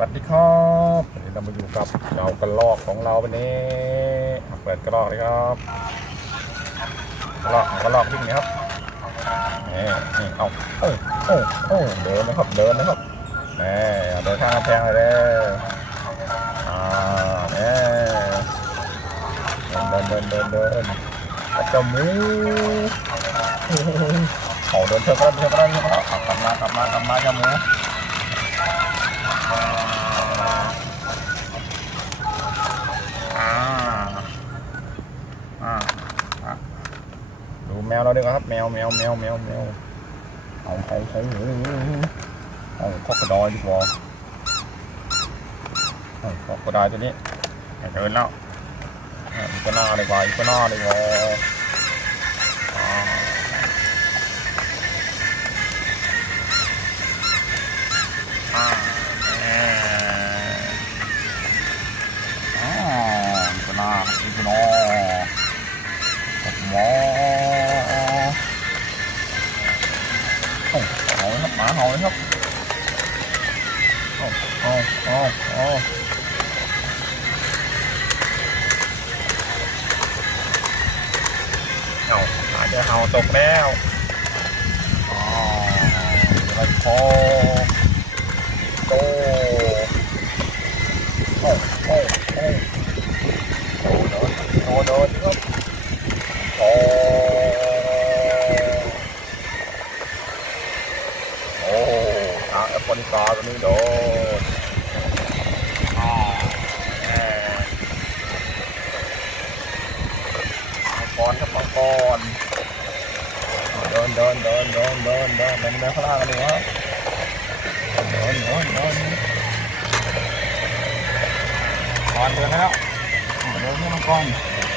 วัสดีครับวันนี้เรามาอยู่กับเรากระลอกของเราวันนี้เปิดกระลอกเลยครับกระลอกกระลอกวิ่งนะครับนี่นี่เอาโอ้โอ้โอ้เดินนะครับเดินนะครับนี่เดินข้างกำแพงเลยเด้ออ่านี่เดินเดินเดินเดินกับเจ้าหมูเอาเดินเถอะก็ได้เถอะก็ได้เถอะก็ได้อะกลับมากลับมากลับมาเจ้าหมู วเราดีกว่าครับแมวแมวแมวแมวแมวเอาเอาเอาเอาคอกกระดอยดีกว่าเอาคอกกระดอยตัวนี้เดินแล้วอีกก็น่าดีกว่าอีกก็น่าดีกว่าาเลยครับหมาเห่าเลยครับโอ้โอ้โอ้โอ้เห่าอาจจะเห่าตกแล้วอ๋อไรพอโตโอ้โอ้โอ้โอ้โดนโอ้โดนครับโอ้โอ้ทาง แอปเปิลกาตัวนี้โดนอ่าแหมมังกรครับมังกรเดินเดินเดินเดินเดินเดินเดินเดินข้างล่างกันดีวะเดินเดินเดินก่อนเดินแล้วเดี๋ยวนี่มังกรเ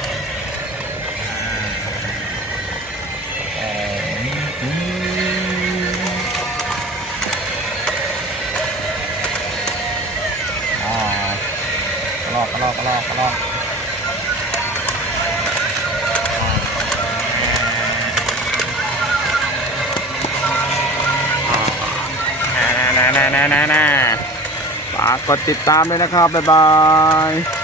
อกกระลอกกระลอกกระลอกอ่าน่าน่าน่าน่าน่าฝากกดติดตามด้วยนะครับ บ๊ายบาย